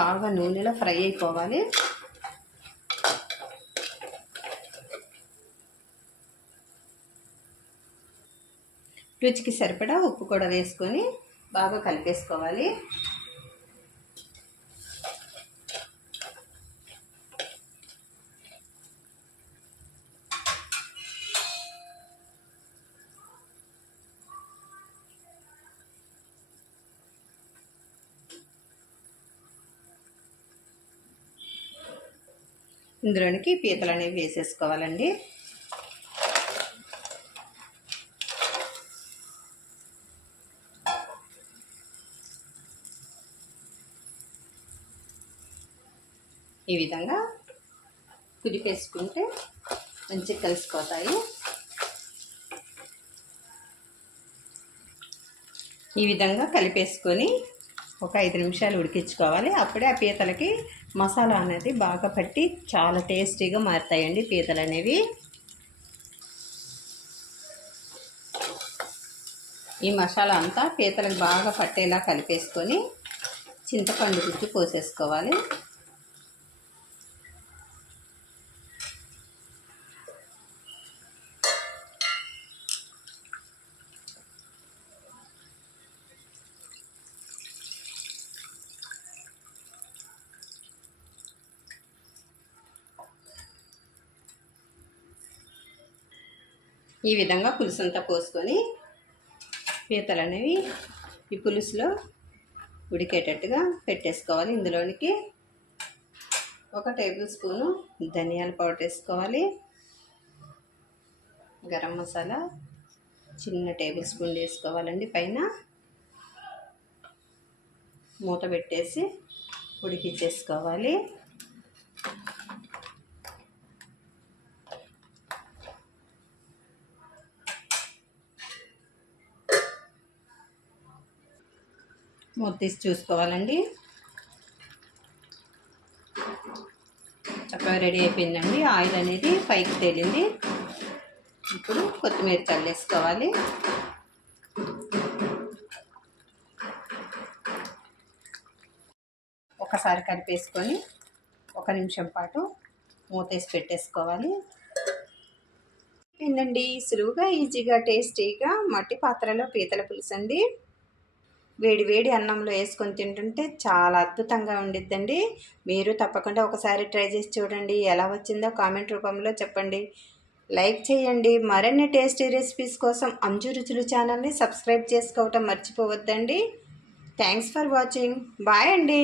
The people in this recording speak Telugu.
బాగా నూనెలో ఫ్రై అయిపోవాలి. రుచికి సరిపడా ఉప్పు కూడా వేసుకొని బాగా కలిపేసుకోవాలి. ఇందులోనికి పీతలు అనేవి వేసేసుకోవాలండి. ఈ విధంగా కుదిపేసుకుంటే మంచిగా కలిసిపోతాయి. ఈ విధంగా కలిపేసుకొని ఒక 5 నిమిషాలు ఉడికించుకోవాలి. అప్పుడే ఆ పీతలకి మసాలా అనేది బాగా పట్టి చాలా టేస్టీగా మారుతాయండి పీతలు అనేవి. ఈ మసాలా అంతా పీతలకు బాగా పట్టేలా కలిపేసుకొని చింతపండు గుజ్జు పోసేసుకోవాలి. ఈ విధంగా పులుసు అంతా పోసుకొని పీతలు అనేవి ఈ పులుసులో ఉడికేటట్టుగా పెట్టేసుకోవాలి. ఇందులోనికి 1 టేబుల్ స్పూను ధనియాల పౌడర్ వేసుకోవాలి. గరం మసాలా చిన్న టేబుల్ స్పూన్ వేసుకోవాలండి. పైన మూత పెట్టేసి ఉడికించేసుకోవాలి. మూత తీసి చూసుకోవాలండి. చక్కగా రెడీ అయిపోయిందండి. ఆయిల్ అనేది పైకి తేలింది. ఇప్పుడు కొత్తిమీర చల్లేసుకోవాలి. ఒకసారి కలిపేసుకొని 1 నిమిషం పాటు మూతేసి పెట్టేసుకోవాలి. ఏంటండి సులువుగా ఈజీగా టేస్టీగా మట్టి పాత్రలో పీతల పులుసు అండి. వేడి వేడి అన్నంలో వేసుకొని తింటుంటే చాలా అద్భుతంగా ఉండిద్దండి. మీరు తప్పకుండా ఒకసారి ట్రై చేసి చూడండి. ఎలా వచ్చిందో కామెంట్ రూపంలో చెప్పండి. లైక్ చేయండి. మరిన్ని టేస్టీ రెసిపీస్ కోసం అంజు రుచులు ఛానల్ని సబ్స్క్రైబ్ చేసుకోవటం మర్చిపోవద్దండి. Thanks for watching. బాయ్ అండి.